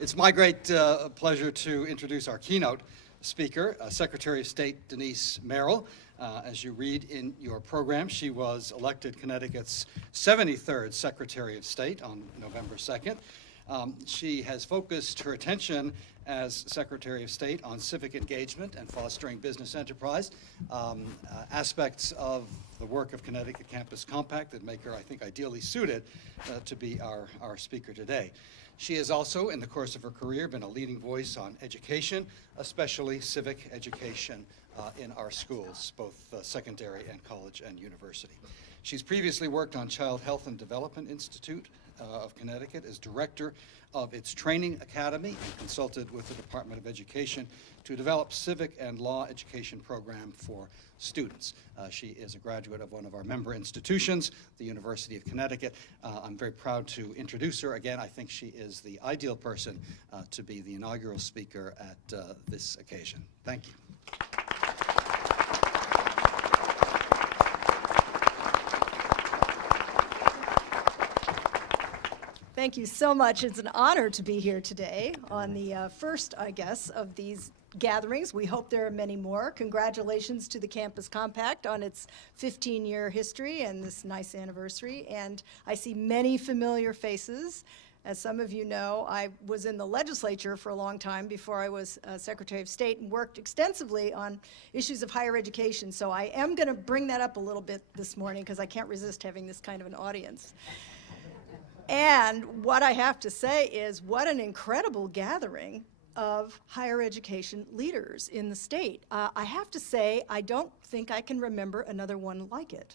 It's my great pleasure to introduce our keynote speaker, Secretary of State Denise Merrill. As you read in your program, she was elected Connecticut's 73rd Secretary of State on November 2nd. She has focused her attention as Secretary of State on civic engagement and fostering business enterprise, aspects of the work of Connecticut Campus Compact that make her, I think, ideally suited to be our speaker today. She has also, in the course of her career, been a leading voice on education, especially civic education in our schools, both secondary and college and university. She's previously worked on Child Health and Development Institute of Connecticut as director of its training academy and consulted with the Department of Education to develop civic and law education program for students. She is a graduate of one of our member institutions, the University of Connecticut. I'm very proud to introduce her again. I think she is the ideal person to be the inaugural speaker at this occasion. Thank you. Thank you so much. It's an honor to be here today on the first, I guess, of these gatherings. We hope there are many more. Congratulations to the Campus Compact on its 15-year history and this nice anniversary. And I see many familiar faces. As some of you know, I was in the legislature for a long time before I was Secretary of State and worked extensively on issues of higher education. So I am going to bring that up a little bit this morning because I can't resist having this kind of an audience. And what I have to say is what an incredible gathering of higher education leaders in the state. I have to say, I don't think I can remember another one like it.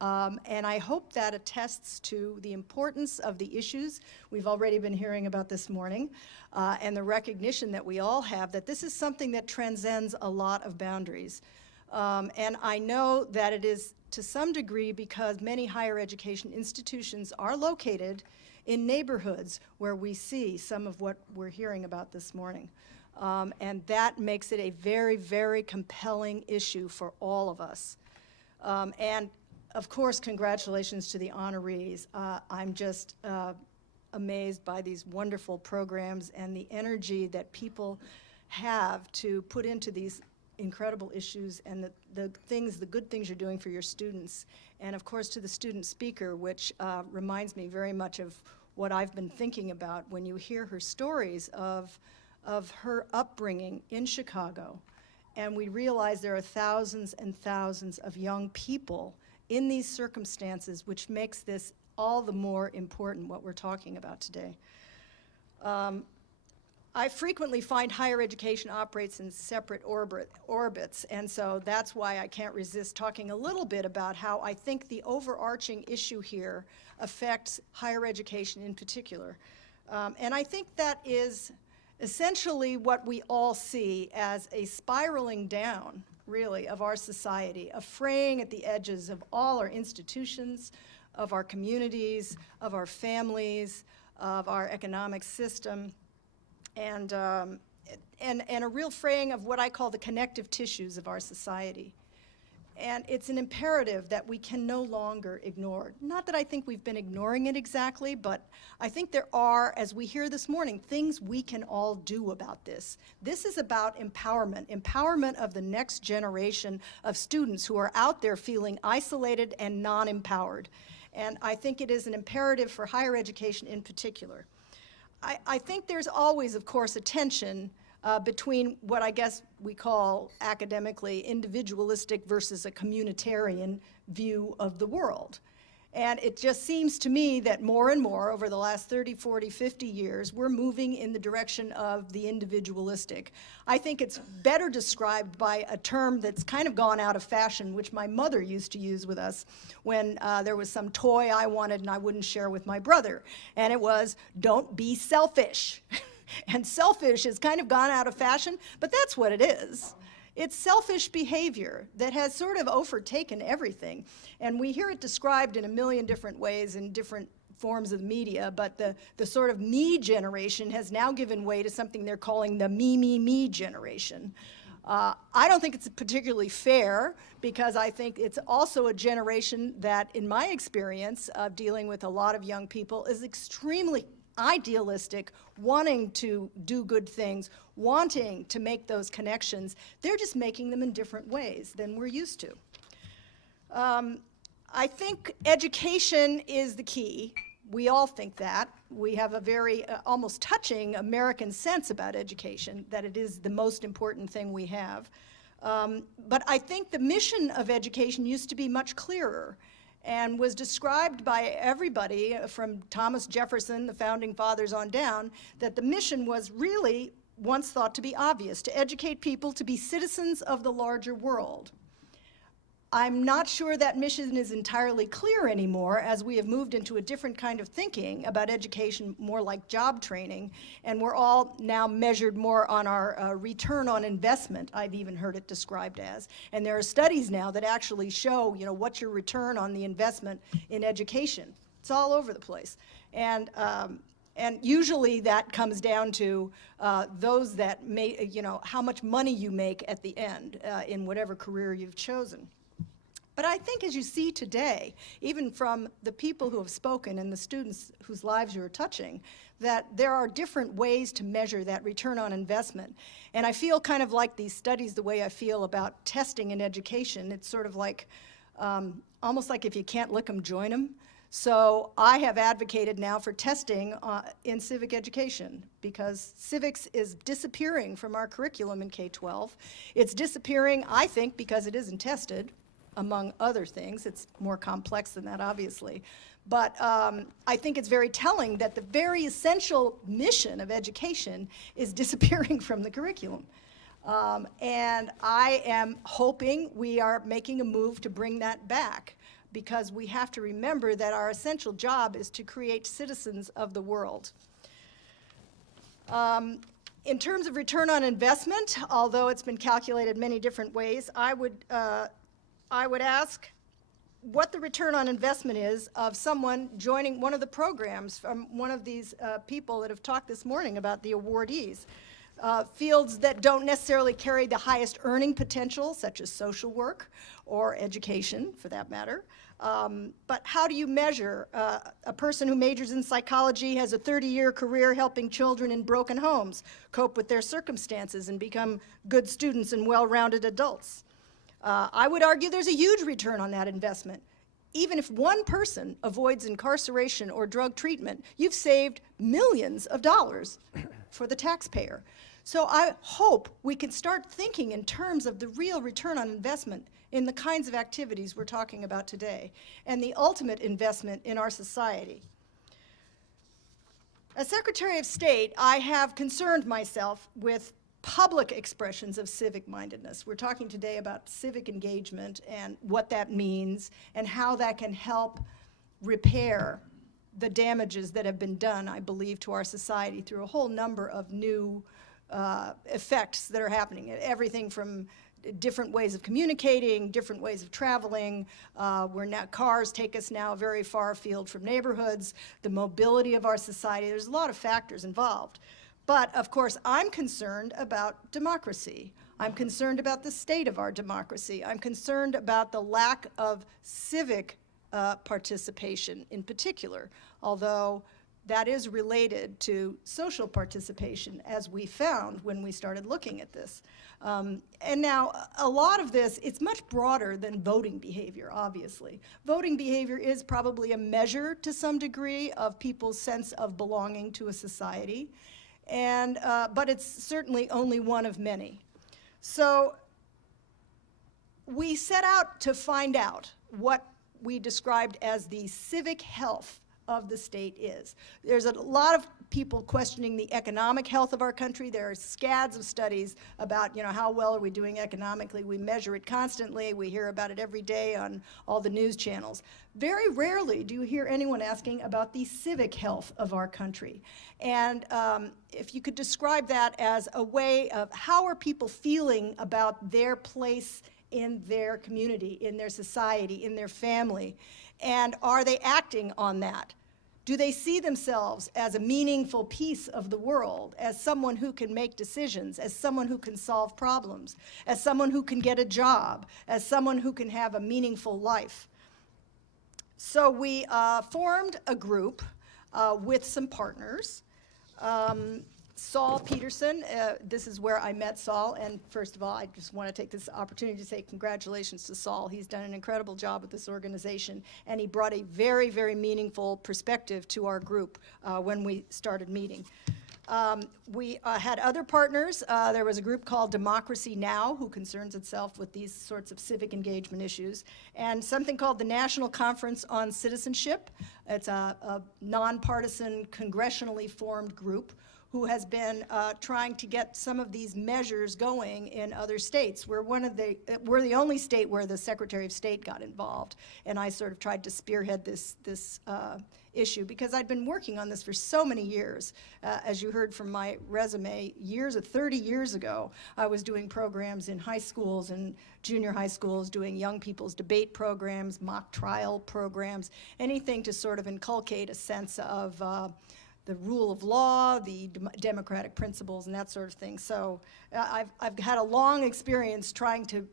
And I hope that attests to the importance of the issues we've already been hearing about this morning, and the recognition that we all have that this is something that transcends a lot of boundaries. And I know that it is to some degree because many higher education institutions are located in neighborhoods where we see some of what we're hearing about this morning. And that makes it a very, very compelling issue for all of us. And of course, congratulations to the honorees. I'm just amazed by these wonderful programs and the energy that people have to put into these incredible issues and the good things you're doing for your students. And of course to the student speaker, which reminds me very much of what I've been thinking about when you hear her stories of her upbringing in Chicago. And we realize there are thousands and thousands of young people in these circumstances, which makes this all the more important, what we're talking about today. I frequently find higher education operates in separate orbits, and so that's why I can't resist talking a little bit about how I think the overarching issue here affects higher education in particular. And I think that is essentially what we all see as a spiraling down, really, of our society, a fraying at the edges of all our institutions, of our communities, of our families, of our economic system. And a real fraying of what I call the connective tissues of our society. And it's an imperative that we can no longer ignore. Not that I think we've been ignoring it exactly, but I think there are, as we hear this morning, things we can all do about this. This is about empowerment of the next generation of students who are out there feeling isolated and non-empowered. And I think it is an imperative for higher education in particular. I think there's always, of course, a tension between what I guess we call academically individualistic versus a communitarian view of the world. And it just seems to me that more and more over the last 30, 40, 50 years, we're moving in the direction of the individualistic. I think it's better described by a term that's kind of gone out of fashion, which my mother used to use with us when there was some toy I wanted and I wouldn't share with my brother. And it was, don't be selfish. And selfish has kind of gone out of fashion, but that's what it is. It's selfish behavior that has sort of overtaken everything. And we hear it described in a million different ways in different forms of media, but the sort of me generation has now given way to something they're calling the me generation. I don't think it's particularly fair because I think it's also a generation that, in my experience of dealing with a lot of young people, is extremely idealistic, wanting to do good things, wanting to make those connections. They're just making them in different ways than we're used to. I think education is the key. We all think that. We have a very almost touching American sense about education, that it is the most important thing we have. But I think the mission of education used to be much clearer and was described by everybody from Thomas Jefferson, the founding fathers on down, that the mission was really once thought to be obvious, to educate people to be citizens of the larger world. I'm not sure that mission is entirely clear anymore, as we have moved into a different kind of thinking about education, more like job training, and we're all now measured more on our return on investment, I've even heard it described as. And there are studies now that actually show, what's your return on the investment in education. It's all over the place. And usually that comes down to those that may, how much money you make at the end in whatever career you've chosen. But I think as you see today, even from the people who have spoken and the students whose lives you're touching, that there are different ways to measure that return on investment. And I feel kind of like these studies the way I feel about testing in education. It's sort of like, almost like if you can't lick them, join them. So I have advocated now for testing in civic education, because civics is disappearing from our curriculum in K-12. It's disappearing, I think, because it isn't tested, among other things. It's more complex than that, obviously. But I think it's very telling that the very essential mission of education is disappearing from the curriculum. And I am hoping we are making a move to bring that back, because we have to remember that our essential job is to create citizens of the world. In terms of return on investment, although it's been calculated many different ways, I would ask what the return on investment is of someone joining one of the programs from one of these people that have talked this morning about the awardees. Fields that don't necessarily carry the highest earning potential, such as social work or education, for that matter. But how do you measure a person who majors in psychology, has a 30-year career helping children in broken homes cope with their circumstances and become good students and well-rounded adults? I would argue there's a huge return on that investment. Even if one person avoids incarceration or drug treatment, you've saved millions of dollars for the taxpayer. So I hope we can start thinking in terms of the real return on investment in the kinds of activities we're talking about today, and the ultimate investment in our society. As Secretary of State, I have concerned myself with public expressions of civic mindedness. We're talking today about civic engagement and what that means and how that can help repair the damages that have been done, I believe, to our society through a whole number of new effects that are happening. Everything from different ways of communicating, different ways of traveling, where now cars take us now very far afield from neighborhoods, the mobility of our society. There's a lot of factors involved. But, of course, I'm concerned about democracy. I'm concerned about the state of our democracy. I'm concerned about the lack of civic participation in particular, although that is related to social participation, as we found when we started looking at this. And now, a lot of this, it's much broader than voting behavior, obviously. Voting behavior is probably a measure, to some degree, of people's sense of belonging to a society. But it's certainly only one of many. So we set out to find out what we described as the civic health of the state is. There's a lot of people questioning the economic health of our country. There are scads of studies about, how well are we doing economically. We measure it constantly. We hear about it every day on all the news channels. Very rarely do you hear anyone asking about the civic health of our country. And if you could describe that as a way of how are people feeling about their place in their community, in their society, in their family, and are they acting on that? Do they see themselves as a meaningful piece of the world, as someone who can make decisions, as someone who can solve problems, as someone who can get a job, as someone who can have a meaningful life? So we formed a group with some partners. Saul Peterson, this is where I met Saul, and first of all, I just want to take this opportunity to say congratulations to Saul. He's done an incredible job with this organization, and he brought a very, very meaningful perspective to our group when we started meeting. We had other partners. There was a group called Democracy Now! Who concerns itself with these sorts of civic engagement issues, and something called the National Conference on Citizenship. It's a nonpartisan, congressionally formed group who has been trying to get some of these measures going in other states. We're the only state where the Secretary of State got involved, and I sort of tried to spearhead this issue because I'd been working on this for so many years. As you heard from my resume, 30 years ago, I was doing programs in high schools and junior high schools, doing young people's debate programs, mock trial programs, anything to sort of inculcate a sense of the rule of law, the democratic principles, and that sort of thing. So I've had a long experience trying to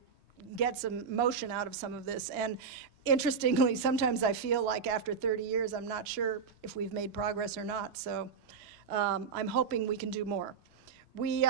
get some motion out of some of this. And interestingly, sometimes I feel like after 30 years, I'm not sure if we've made progress or not. So I'm hoping we can do more. We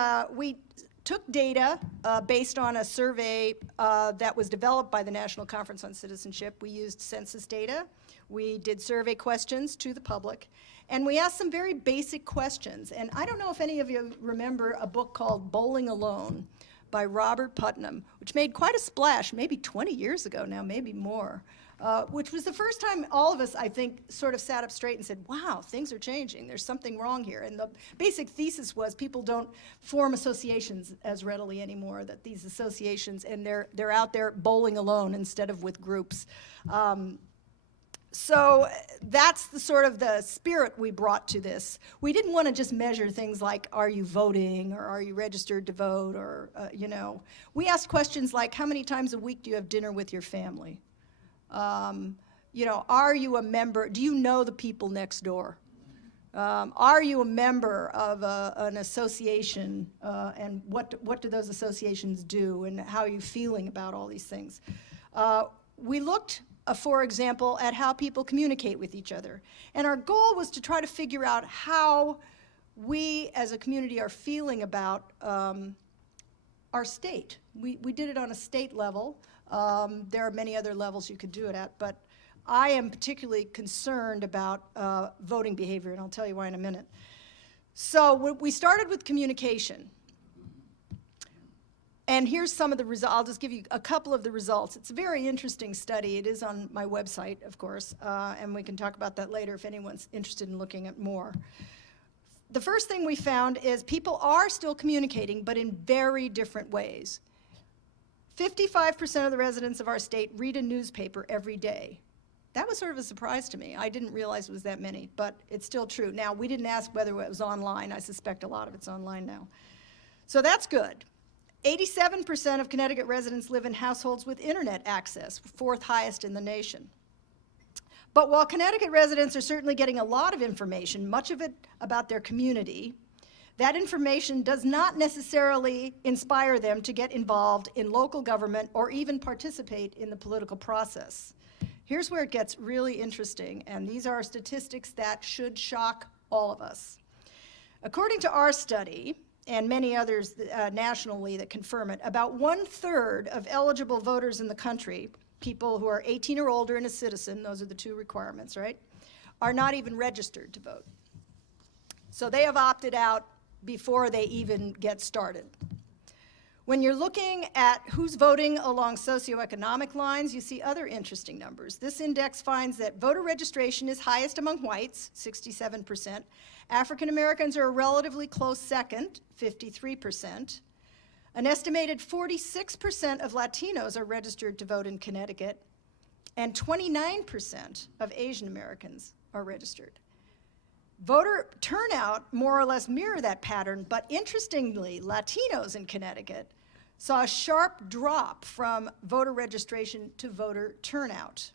took data based on a survey that was developed by the National Conference on Citizenship. We used census data. We did survey questions to the public. And we asked some very basic questions. And I don't know if any of you remember a book called Bowling Alone by Robert Putnam, which made quite a splash, maybe 20 years ago now, maybe more, which was the first time all of us, I think, sort of sat up straight and said, wow, things are changing. There's something wrong here. And the basic thesis was people don't form associations as readily anymore, that these associations, and they're out there bowling alone instead of with groups. So that's the sort of the spirit we brought to this. We didn't want to just measure things like, are you voting, or are you registered to vote, or, you know. We asked questions like, how many times a week do you have dinner with your family? You know, are you a member, do you know the people next door? Are you a member of an association, and what do those associations do, and how are you feeling about all these things? We looked, for example, at how people communicate with each other. And our goal was to try to figure out how we as a community are feeling about our state. We did it on a state level. There are many other levels you could do it at, but I am particularly concerned about voting behavior, and I'll tell you why in a minute. So we started with communication. And here's some of the results. I'll just give you a couple of the results. It's a very interesting study. It is on my website, of course, and we can talk about that later if anyone's interested in looking at more. The first thing we found is people are still communicating, but in very different ways. 55% of the residents of our state read a newspaper every day. That was sort of a surprise to me. I didn't realize it was that many, but it's still true. Now, we didn't ask whether it was online. I suspect a lot of it's online now. So that's good. 87% of Connecticut residents live in households with internet access, fourth highest in the nation. But while Connecticut residents are certainly getting a lot of information, much of it about their community, that information does not necessarily inspire them to get involved in local government or even participate in the political process. Here's where it gets really interesting, and these are statistics that should shock all of us. According to our study, and many others nationally that confirm it, about 1/3 of eligible voters in the country, people who are 18 or older and a citizen, those are the two requirements, right, are not even registered to vote. So they have opted out before they even get started. When you're looking at who's voting along socioeconomic lines, you see other interesting numbers. This index finds that voter registration is highest among whites, 67%. African Americans are a relatively close second, 53%. An estimated 46% of Latinos are registered to vote in Connecticut, and 29% of Asian Americans are registered. Voter turnout more or less mirror that pattern, but interestingly, Latinos in Connecticut saw a sharp drop from voter registration to voter turnout.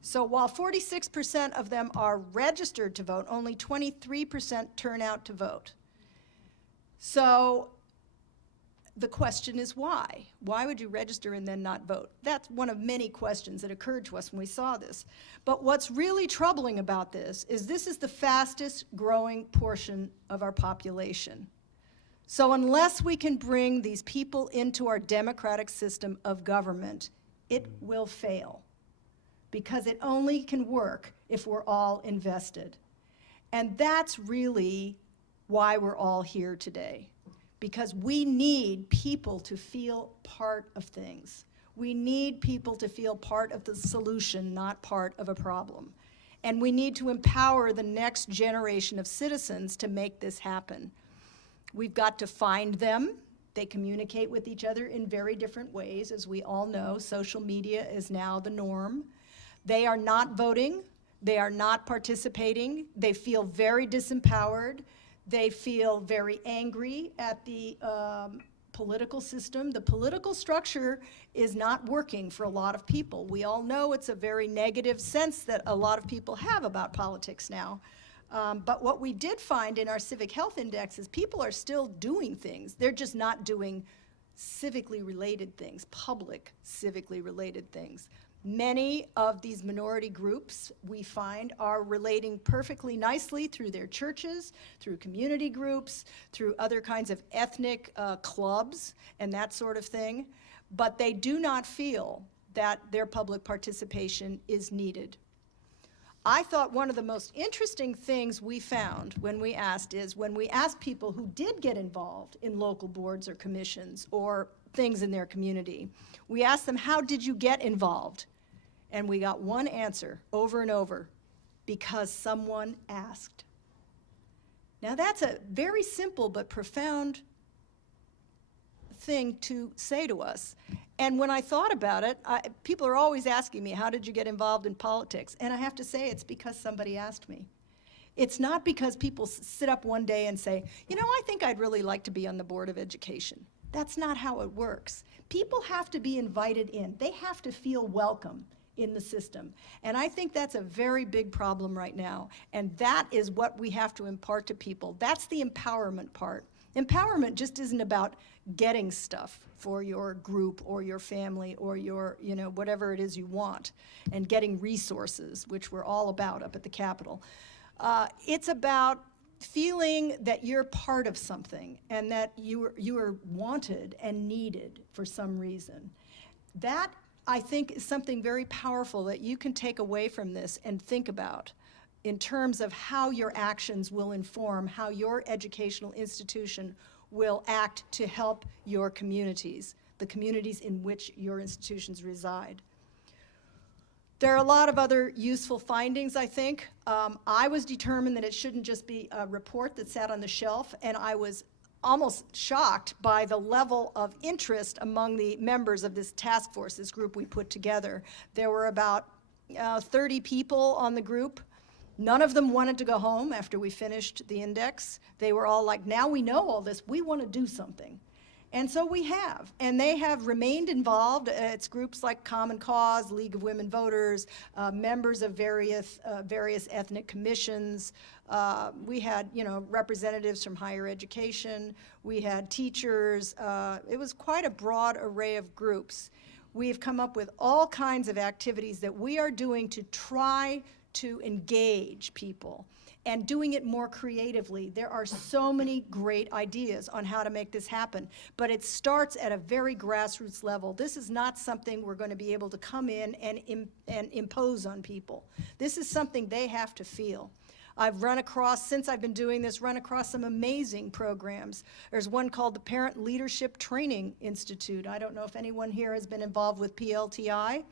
So while 46% of them are registered to vote, only 23% turn out to vote. So the question is why? Why would you register and then not vote? That's one of many questions that occurred to us when we saw this. But what's really troubling about this is the fastest growing portion of our population. So unless we can bring these people into our democratic system of government, it will fail, because it only can work if we're all invested. And that's really why we're all here today, because we need people to feel part of things. We need people to feel part of the solution, not part of a problem. And we need to empower the next generation of citizens to make this happen. We've got to find them. They communicate with each other in very different ways. As we all know, social media is now the norm. They are not voting. They are not participating. They feel very disempowered. They feel very angry at the political system. The political structure is not working for a lot of people. We all know it's a very negative sense that a lot of people have about politics now. But what we did find in our civic health index is people are still doing things. They're just not doing civically related things, public civically related things. Many of these minority groups, we find, are relating perfectly nicely through their churches, through community groups, through other kinds of ethnic clubs and that sort of thing. But they do not feel that their public participation is needed. I thought one of the most interesting things we found when we asked people who did get involved in local boards or commissions or things in their community, we asked them, how did you get involved? And we got one answer over and over: because someone asked. Now that's a very simple but profound thing to say to us. And when I thought about it, people are always asking me, how did you get involved in politics? And I have to say, it's because somebody asked me. It's not because people sit up one day and say, you know, I think I'd really like to be on the Board of Education. That's not how it works. People have to be invited in. They have to feel welcome in the system. And I think that's a very big problem right now. And that is what we have to impart to people. That's the empowerment part. Empowerment just isn't about getting stuff for your group or your family or your, you know, whatever it is you want, and getting resources, which we're all about up at the Capitol. It's about feeling that you're part of something and that you are wanted and needed for some reason. That, I think, is something very powerful that you can take away from this and think about in terms of how your actions will inform how your educational institution will act to help your communities, the communities in which your institutions reside. There are a lot of other useful findings, I think. I was determined that it shouldn't just be a report that sat on the shelf, and I was almost shocked by the level of interest among the members of this task force, this group we put together. There were about 30 people on the group. None of them wanted to go home after we finished the index. They were all like, now we know all this, we want to do something. And so we have, and they have remained involved. It's groups like Common Cause, League of Women Voters, members of various ethnic commissions. We had, you know, representatives from higher education. We had teachers. It was quite a broad array of groups. We've come up with all kinds of activities that we are doing to try to engage people, and doing it more creatively. There are so many great ideas on how to make this happen, but it starts at a very grassroots level. This is not something we're going to be able to come in and impose on people. This is something they have to feel. I've run across, since I've been doing this, some amazing programs. There's one called the Parent Leadership Training Institute. I don't know if anyone here has been involved with PLTI.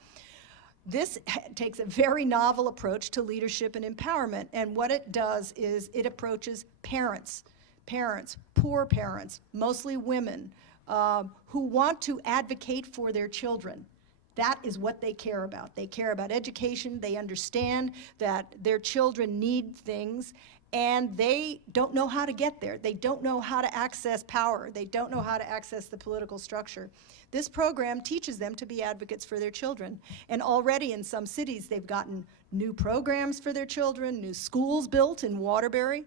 This takes a very novel approach to leadership and empowerment, and what it does is it approaches parents, poor parents, mostly women, who want to advocate for their children. That is what they care about. They care about education. They understand that their children need things, and they don't know how to get there. They don't know how to access power. They don't know how to access the political structure. This program teaches them to be advocates for their children. And already in some cities, they've gotten new programs for their children, new schools built in Waterbury.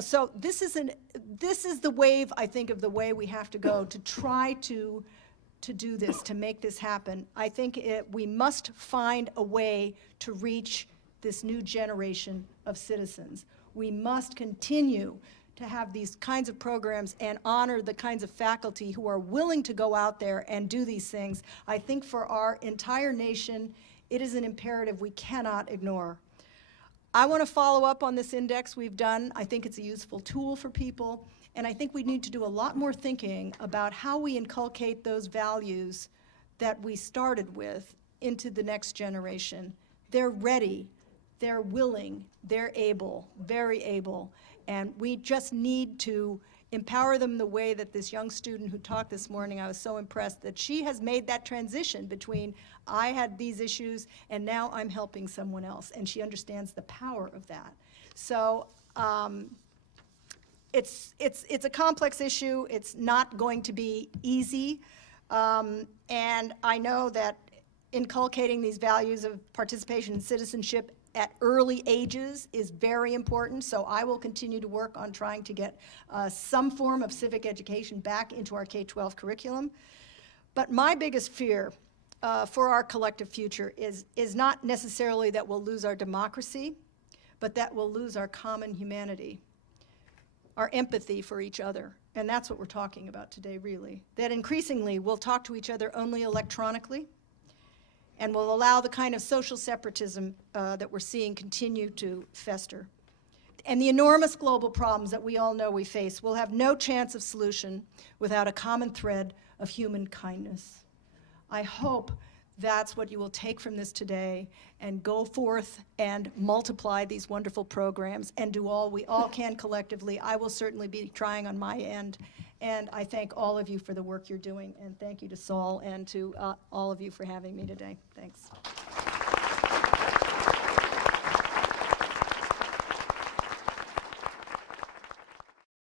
So this is the wave, I think, of the way we have to go to try to do this, to make this happen. I think we must find a way to reach this new generation of citizens. We must continue to have these kinds of programs and honor the kinds of faculty who are willing to go out there and do these things. I think for our entire nation, it is an imperative we cannot ignore. I want to follow up on this index we've done. I think it's a useful tool for people, and I think we need to do a lot more thinking about how we inculcate those values that we started with into the next generation. They're ready, they're willing, they're able, very able, and we just need to empower them the way that this young student who talked this morning, I was so impressed that she has made that transition between I had these issues and now I'm helping someone else, and she understands the power of that. So it's a complex issue. It's not going to be easy, and I know that inculcating these values of participation and citizenship at early ages is very important, so I will continue to work on trying to get some form of civic education back into our K-12 curriculum. But my biggest fear for our collective future is not necessarily that we'll lose our democracy, but that we'll lose our common humanity, our empathy for each other. And that's what we're talking about today, really. That increasingly we'll talk to each other only electronically, and will allow the kind of social separatism that we're seeing continue to fester. And the enormous global problems that we all know we face will have no chance of solution without a common thread of human kindness. I hope that's what you will take from this today and go forth and multiply these wonderful programs and do all we all can collectively. I will certainly be trying on my end. And I thank all of you for the work you're doing, and thank you to Saul and to all of you for having me today. Thanks.